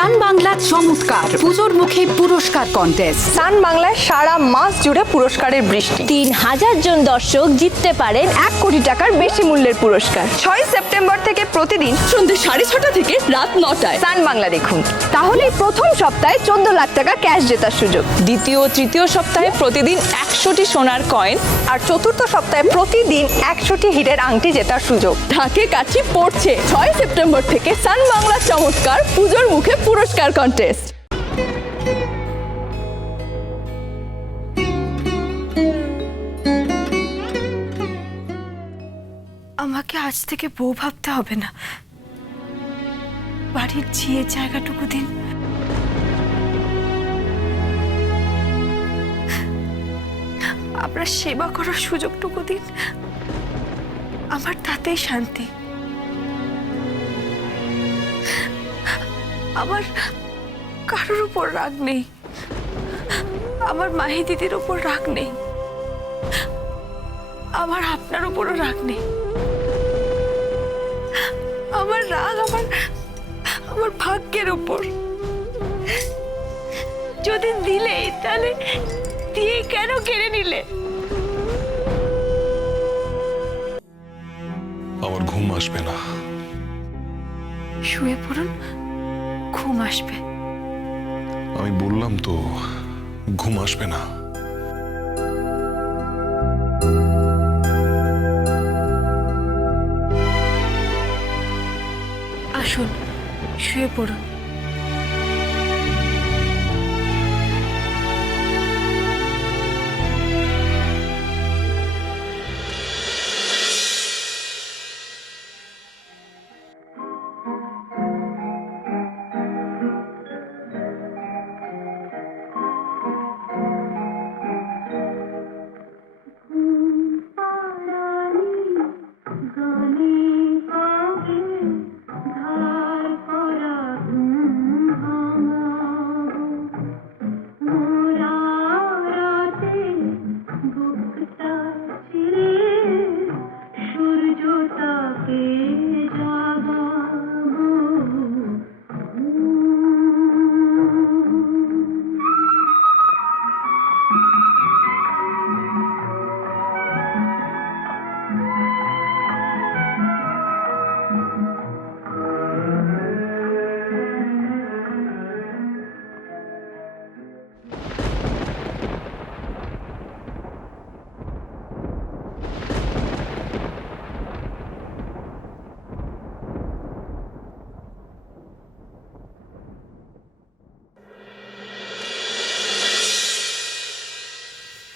সান বাংলা চমৎকার পুজোর মুখে পুরস্কার কন্টেস্ট। সান বাংলায় সারা মাস জুড়ে পুরস্কারের বৃষ্টি। ৩,০০০ জন দর্শক জিততে পারেন 1 কোটি টাকার বেশি মূল্যের পুরস্কার। 6 সেপ্টেম্বর থেকে প্রতিদিন সন্ধ্যে 6:30 থেকে রাত 9টায় সান বাংলা দেখুন। তাহলে প্রথম সপ্তাহে 14 লাখ টাকা ক্যাশ জেতার সুযোগ, দ্বিতীয় ও তৃতীয় সপ্তাহে প্রতিদিন 100টি সোনার কয়েন, আর চতুর্থ সপ্তাহে প্রতিদিন 100টি হিরের আংটি জেতার সুযোগ। ঢাকে কাছে পড়ছে 6 সেপ্টেম্বর থেকে সান বাংলা চমৎকার পুজোর মুখে পুরস্কার কন্টেস্ট। আমাকে আজ থেকে বউ ভাবতে হবে না, বাড়ির ঝিয়ে জায়গাটুকু দিন। আপনার সেবা করার সুযোগটুকু দিন, আমার তাতেই শান্তি। আমার কারোর উপর রাগ নেই, আমার মাহি দিদির উপর রাগ নেই, আমার আপনার উপরও রাগ নেই। আমার রাগ আমার ভাগ্যের উপর। যদি দিলে তাহলে দিয়ে কেন কেড়ে নিলে? আমার ঘুম আসবে না। শুয়ে পড়ুন, ঘুম আসবে। আমি বললাম তো ঘুম আসবে না। আসুন, শুয়ে পড়ুন।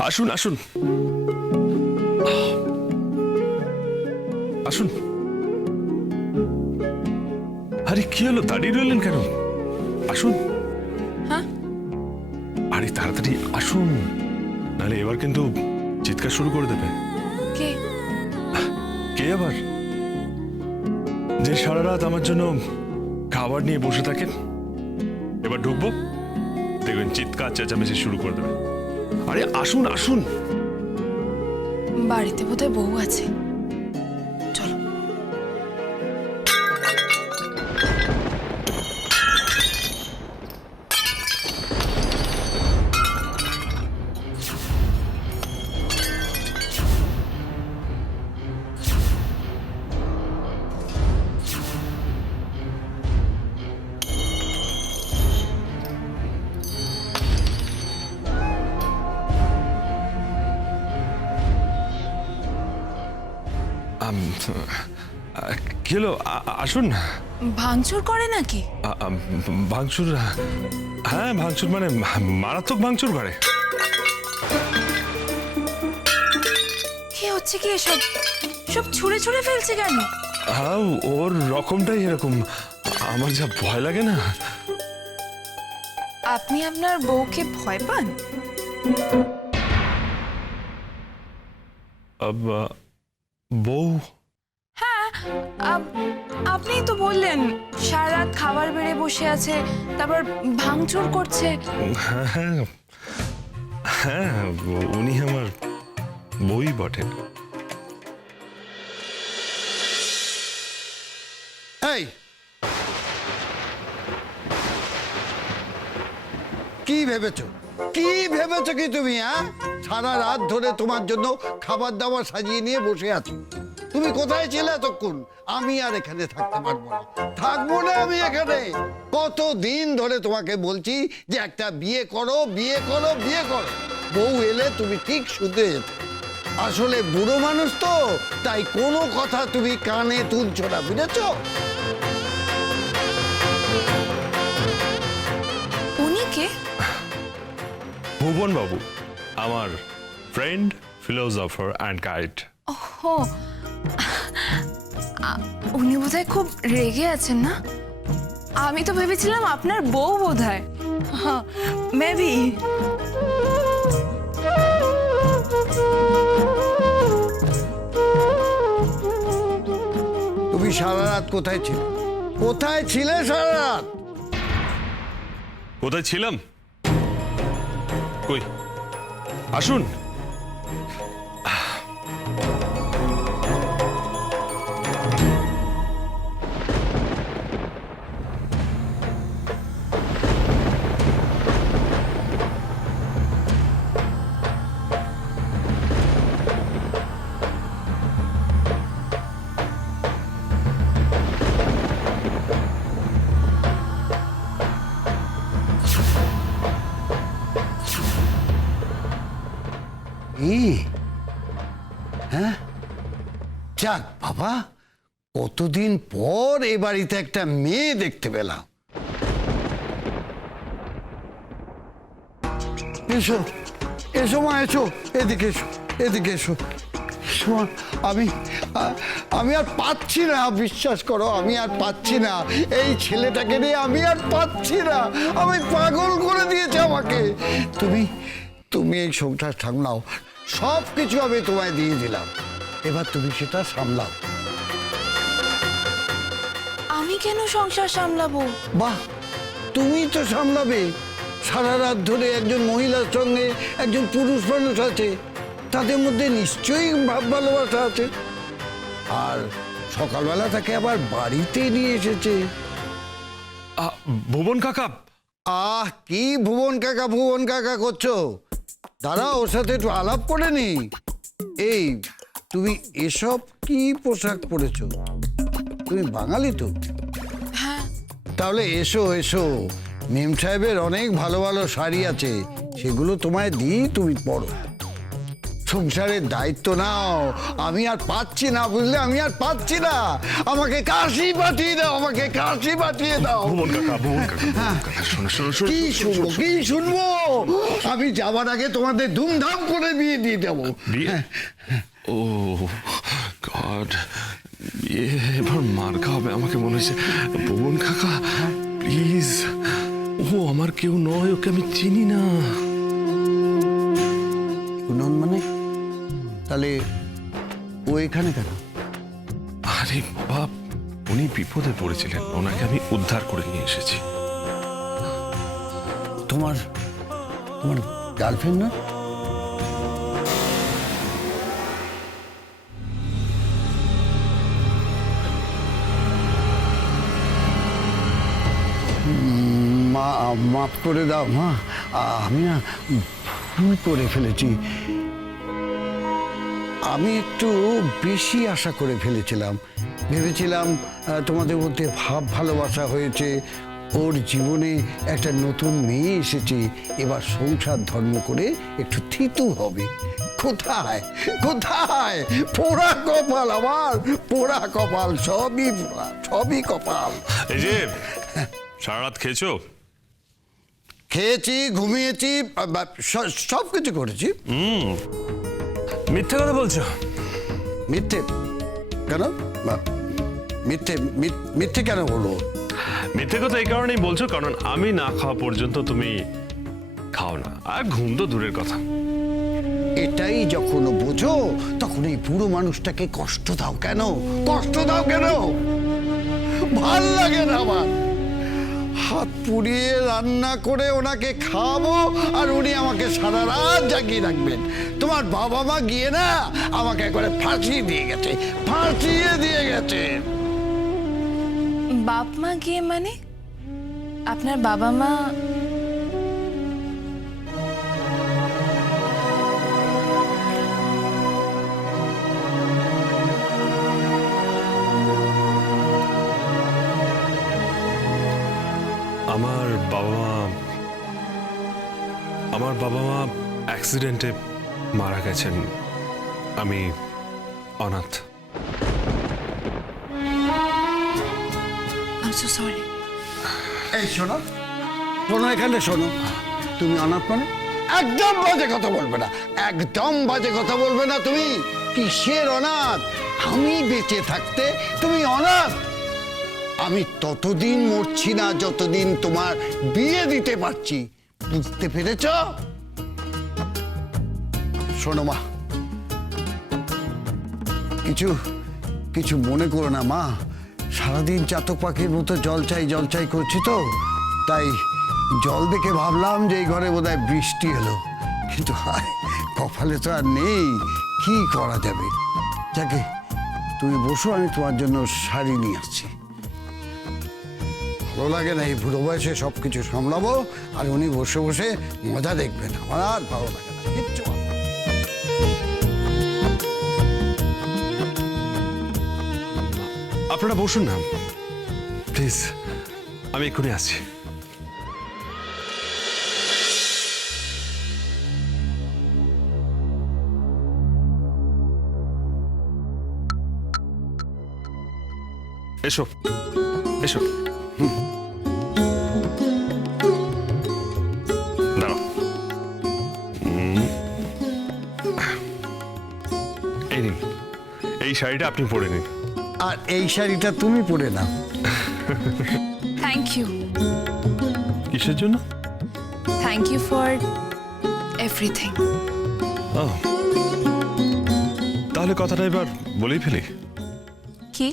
আসুন আসুন আসুন। আরে কি হলো, দাঁড়িয়ে রইলেন কেন? আসুন। আরে তাড়াতাড়ি আসুন, নাহলে এবার কিন্তু চিৎকার শুরু করে দেবে। কে? কে আবার? যে সারা রাত আমার জন্য খাবার নিয়ে বসে থাকেন। এবার ঢুকবো, দেখবেন চিৎকার চেঁচামেচি শুরু করে দেবে। আরে আসুন আসুন। বাড়িতে বোধহয় বউ আছে, চলো। কি হলো, আসুন। ভাঙচুর করে নাকি? ভাঙচুর? হ্যাঁ, ভাঙচুর মানে মারাত্মক ভাঙচুর করে। কি হচ্ছে কি এসব? সব ছুঁড়ে ছুঁড়ে ফেলছে কেন? হ্যাঁ, ওর রকমটাই এরকম। আমার যা ভয় লাগে না। আপনি আপনার বউকে ভয় পান? বউ? হ্যাঁ, আপনিই তো বললেন সারা রাত খাবার বেড়ে বসে আছে, তারপর ভাঙচুর করছে। হ্যাঁ হ্যাঁ, উনি আমার বই বটে। এই কি ভেবেছো কি ভেবেছো কি তুমি? সারা রাত ধরে তোমার জন্য খাবার দাবার সাজিয়ে নিয়ে বসে আছি। তুমি কোথায় ছিলে এতক্ষণ? আমি আর এখানে থাকতে পারবো না, থাকবো না আমি এখানে। কতদিন ধরে তোমাকে বলছি যে একটা বিয়ে করো, বিয়ে করো, বিয়ে করো। বউ এলে তুমি ঠিক শুধরে যেতে। আসলে বুড়ো মানুষ তো, তাই কোনো কথা তুমি কানে তুলছো না, বুঝেছো? উনি কে? ভুবন বাবু, আমার ফ্রেন্ড, ফিলোসফার অ্যান্ড গাইড। ও উনি বোধহয় খুব রেগে আছেন না? আমি তো ভেবেছিলাম আপনার বউ বোধহয়। মেবি। তুমি সারা রাত কোথায় ছিলে? কোথায় ছিলে সারা রাত? কোথায় ছিলাম? কই, আসুন। হ্যাঁ, যাক বাবা, কতদিন পর এ বাড়িতে একটা মেয়ে দেখতে পেলাম। এসো এসো মা, এসো, এদিকে এসো, এদিকে এসো। শোন, আমি আর পাচ্ছি না, বিশ্বাস করো, আমি আর পাচ্ছি না। এই ছেলেটাকে নিয়ে আমি আর পাচ্ছি না। আমি পাগল করে দিয়েছে আমাকে। তুমি এই সংসার সামলাও, সব কিছু আমি তোমায় দিয়ে দিলাম, এবার তুমি সেটা সামলাও। আমি কেন সংসার সামলাবো? বাহ, তুমি তো সামলাবে। সারা রাত ধরে একজন মহিলার সঙ্গে একজন পুরুষ মানুষ আছে, তাদের মধ্যে নিশ্চয়ই ভাব ভালোবাসা আছে। আর সকালবেলা তাকে আবার বাড়িতে নিয়ে এসেছে। ভুবন কাকা। কি ভুবন কাকা করছো? দাঁড়া, ওর সাথে একটু আলাপ করে নি। এই, তুমি এসব কি পোশাক পরেছো? তুমি বাঙালি তো? হ্যাঁ। তাহলে এসো এসো, মেম সাহেবের অনেক ভালো ভালো শাড়ি আছে, সেগুলো তোমায় দিই, তুমি পরো। সংসারের দায়িত্ব নাও। আমি আর পাচ্ছি না, বুঝলে, আমি আর পাচ্ছি না। আমাকে কাশি পাঠিয়ে দাও, আমাকে কাশি পাঠিয়ে দাও। ভুবন কাকা, শোনো শোনো শোনো। কি শুনবো? আমি যাবার আগে তোমাদের ধুমধাম করে বিয়ে দিয়ে দেবো। ও গড, এবার মার খাবে আমাকে মনে হচ্ছে। ভুবন কাকা প্লিজ, ও আমার কেউ নয়, ওকে আমি চিনি না। শুনুন, মানে তাহলে ও এখানে কেন? আরে বাবা, উনি বিপদে পড়েছিলেন, ওনাকে আমি উদ্ধার করে নিয়ে এসেছি। তোমার গার্লফ্রেন্ড না? মাফ করে দাও মা, আমি না ভুল করে ফেলেছি। আমি একটু বেশি আশা করে ফেলেছিলাম। ভেবেছিলাম তোমাদের মধ্যে ভাব ভালোবাসা হয়েছে, ওর জীবনে একটা নতুন মেয়ে এসেছে, এবার সংসার ধর্ম করে একটু থিতু হবে। কোথায় কোথায়? পোড়া কপাল আমার, পোড়া কপাল, সবই কপাল। এই যে সারা রাত খেয়েছো? খেয়েছি, ঘুমিয়েছি, সব কিছু করেছি। মিথ্যে কথা বলছো? মিথ্যে কেন? মিথ্যে কেন বলবো? মিথ্যে কথা এই কারণেই বলছো কারণ আমি না খাওয়া পর্যন্ত তুমি খাও না, আর ঘুম তো দূরের কথা। এটাই যখন বোঝো তখন এই বুড়ো মানুষটাকে কষ্ট দাও কেন? কষ্ট দাও কেন? ভাল লাগে না আমার। হাত পুড়িয়ে রান্না করে ওনাকে খাওয়াবো আর উনি আমাকে সারা রাত জাগিয়ে রাখবেন। তোমার বাবা মা গিয়ে না আমাকে একবারে ফাঁসিয়ে দিয়ে গেছে, ফাঁসিয়ে দিয়ে গেছে। বাপ মা গিয়ে মানে? আপনার বাবা মা আমার বাবা মা অ্যাক্সিডেন্টে মারা গেছেন। আমি অনাথ। I'm so sorry. এই শোনো, শোনো, এখানে শোনো। তুমি অনাথ মানে? একদম বাজে কথা বলবে না, একদম বাজে কথা বলবে না। তুমি কিসের অনাথ? আমি বেঁচে থাকতে তুমি অনাথ? আমি ততদিন মরছি না যতদিন তোমার বিয়ে দিতে পারছি। বুঝতে পেরেছ? শোনো মা, কিছু মনে করো না মা। সারাদিন চাতক পাখির মতো জল চাই করছি তো, তাই জল দেখে ভাবলাম যে এই ঘরে বোধহয় বৃষ্টি এলো, কিন্তু হায়, কপালে তো আর নেই, কি করা যাবে। যাকে তুমি বসো, আমি তোমার জন্য শাড়ি নিয়ে আসছি। ভালো লাগে না এই বুড়ো বয়সে সবকিছু সামলাবো আর উনি বসে বসে মজা দেখবেন। আমার আর ভালো লাগে না, কিচ্ছু ভালো লাগে না। আপনারা বসুন না প্লিজ, আমি এক্ষুনি আসছি। এসো এসো, দাঁড়াও। এই নিন, এই শাড়িটা আপনি পরে নিন। আর এই শাড়িটা তুমি পরে নাও। Thank you. কিসের জন্য? Thank you for everything. তাহলে কথাটা এবার বলেই ফেলি। কি?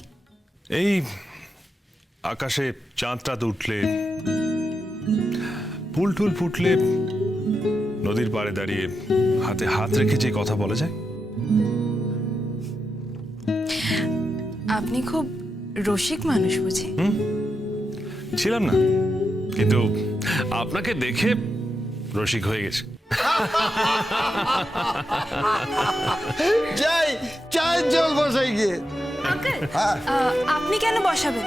এই আকাশে চাঁদটা উঠলে, ফুল টুল ফুটলে, নদীর পাড়ে দাঁড়িয়ে হাতে হাত রেখে যে কথা বলা যায়। আপনি খুব রসিক মানুষ বুঝি? ছিলাম না, কিন্তু আপনাকে দেখে রসিক হয়ে গেছে। যাই চায়ের জল বসাই গিয়ে। আঙ্কেল, আপনি কেন বসাবেন?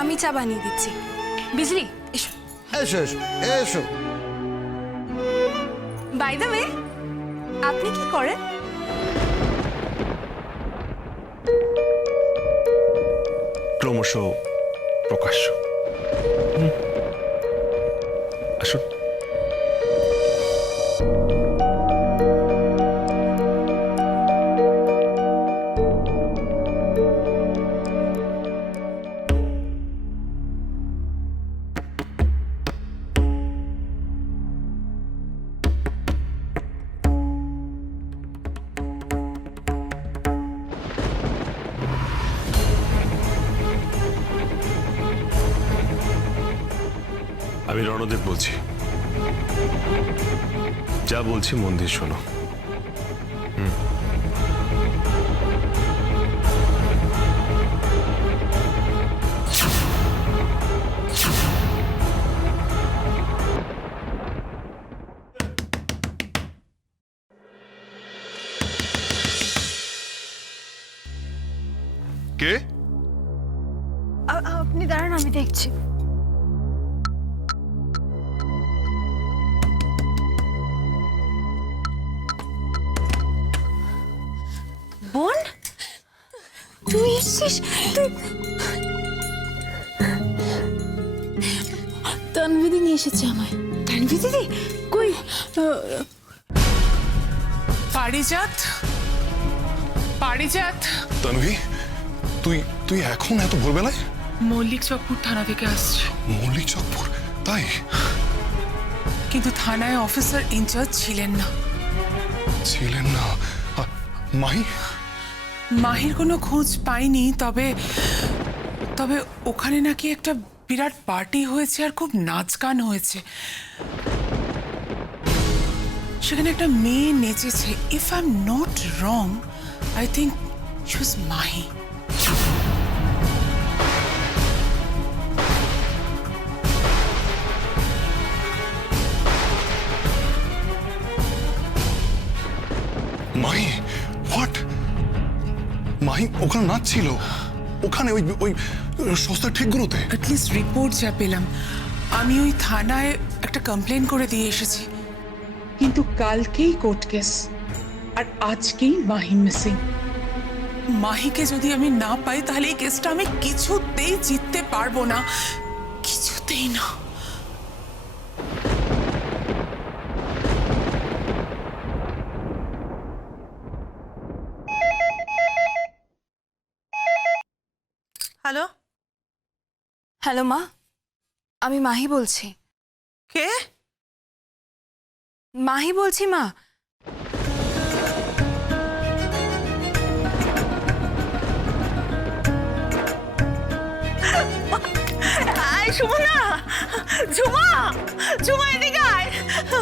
আমি চা বানিয়ে দিচ্ছি। বিজলি, এসো। এসো এসো এসো। বাই দ্য ওয়ে, আপনি কি করেন? ক্রমশ প্রকাশ্য। আসুন। আমি রণদেব বলছি, যা বলছি মন দিয়ে শোনো। কে? আপনি দাঁড়ান, আমি দেখছি। বোন, তুই এসেছিস? তুই তন্বী দিদি এসেছে আমায়। তানভি দিদি কই? পারিজাত, তন্বী, তুই এখন এত ভোরবেলায়? মল্লিক চকপুর থানা থেকে আসছে, মল্লিক চকপুর? তাই? কিন্তু থানায় অফিসার ইনচার্জ ছিলেন না। ছিলেন না? মাহি? মাহির কোনো খোঁজ পাইনি, তবে ওখানে নাকি একটা বিরাট পার্টি হয়েছে আর খুব নাচ গান হয়েছে। সেখানে একটা মেয়ে নেচেছে। If I am not wrong, I think she was Mahi. Mahi? What? Mahi ওখানে নাচছিল? ওখানে ওই সস্তার ঠিকগুলোতে? অ্যাটলিস্ট রিপোর্ট যা পেলাম। আমি ওই থানায় একটা কমপ্লেন করে দিয়ে এসেছি, কিন্তু কালকেই কোর্ট কেস আর আজকেই মাহি মিসিং। মাহিকে যদি আমি না পাই তাহলে এই কেসটা আমি কিছুতেই জিততে পারবো না, কিছুতেই না। হ্যালো, হ্যালো মা, আমি মাহি বলছি। কে? মাহি বলছি মা। আয় সুমনা, ঝুমা, ঝুমা এদিকে আয়।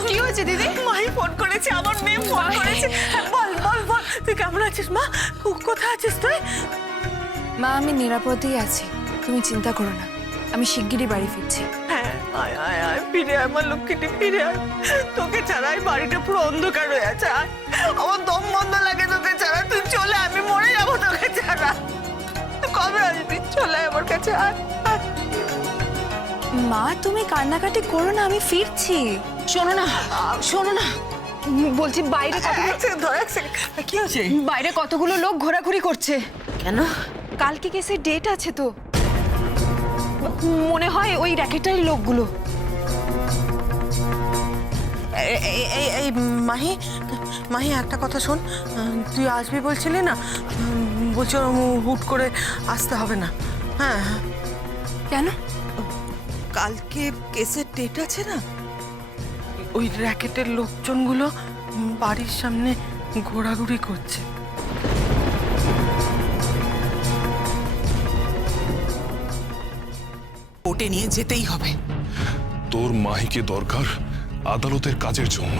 কি হয়েছে দিদি? মাহি ফোন করেছে, আমার মেয়ে ফোন করেছে। বল বল বল, তুই কেমন আছিস মা? কোথায় আছিস তুই? মা আমি নিরাপদেই আছি, তুমি চিন্তা করো না, আমি শিগগিরই বাড়ি ফিরছি। হ্যাঁ, আয় আয় আয়, ফিরে আয় আমার লক্ষ্মীটি, ফিরে আয়। তোকে ছাড়াই বাড়িটা পুরো অন্ধকার হয়ে আছে। আয়, আমার দম বন্ধ লাগে তোকে ছাড়া। তুই চলে, আমি মরে যাবো তোকে ছাড়া। তুই কবে আসবি? চলে আয় আমার কাছে, আয় আয়। মা তুমি কান্নাকাটি করো না, আমি ফিরছি। শোনো না, শোনো না, বলছি বাইরে এক সেকেন্ড ধর, এক সেকেন্ড। কি হয়েছে? বাইরে কতগুলো লোক ঘোরাঘুরি করছে। কেন? কালকে কেসের ডেট আছে তো, মনে হয় ওই র্যাকেটের লোকগুলো। এই মাহি, মাহি একটা কথা শোন, তুই আসবি বলছিলি না, বলছি হুট করে আসতে হবে না। হ্যাঁ, কেন? কালকে কেসের ডেট আছে না, ওই র্যাকেটের লোকজনগুলো বাড়ির সামনে ঘোরাঘুরি করছে। কোর্টে নিয়ে যেতেই হবে। তোর মাহিকে দরকার আদালতের কাজের জন্য,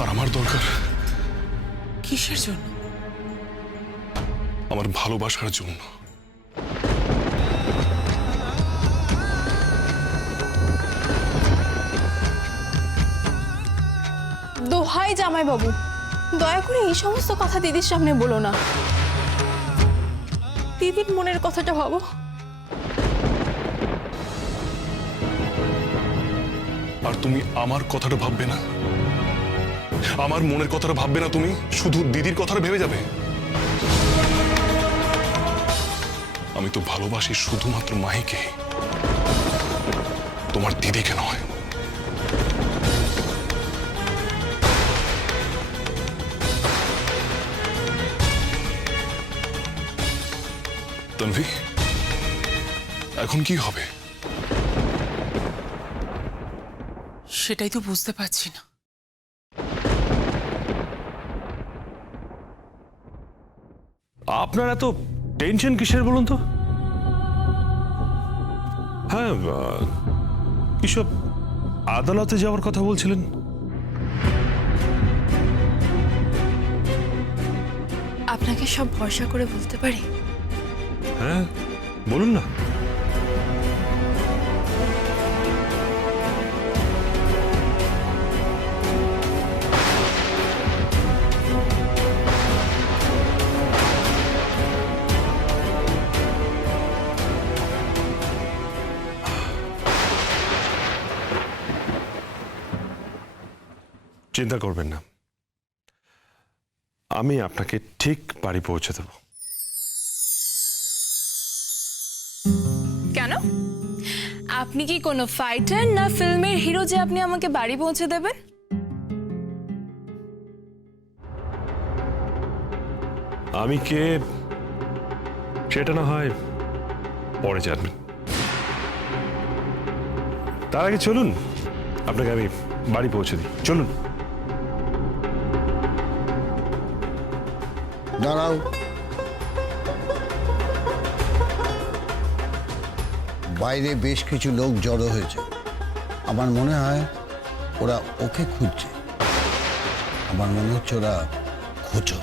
আর আমার দরকার কিসের জন্য? আমার ভালোবাসার জন্য। দোহাই জামাই বাবু, দয়া করে এই সমস্ত কথা দিদির সামনে বলো না। দিদির মনের কথাটা ভাবো। আর তুমি আমার কথাটা ভাববে না, আমার মনের কথাটা ভাববে না, তুমি শুধু দিদির কথাটা ভেবে যাবে। আমি তো ভালোবাসি শুধুমাত্র মাহিকে, তোমার দিদিকে নয়। তন্বী, এখন কি হবে? সেটাই তো বুঝতে পারছি না। আপনার এত টেনশন কিসের বলুন তো? হ্যাঁ, কিসব আদালতে যাওয়ার কথা বলছিলেন? আপনাকে সব ভরসা করে বলতে পারি? হ্যাঁ বলুন না। চিন্তা করবেন না, আমি আপনাকে ঠিক বাড়ি পৌঁছে দেব। কেন? আপনি কি কোনো ফাইটার না ফিল্মের হিরো যে আপনি আমাকে বাড়ি পৌঁছে দেবেন? আমি কে সেটা না হয় পরে জানবেন। তার আগে চলুন আপনাকে আমি বাড়ি পৌঁছে দিই। চলুন। দাঁড়াও, বাইরে বেশ কিছু লোক জড়ো হয়েছে। আমার মনে হয় ওরা ওকে খুঁজছে। আমার মনে হচ্ছে ওরা খোঁচর।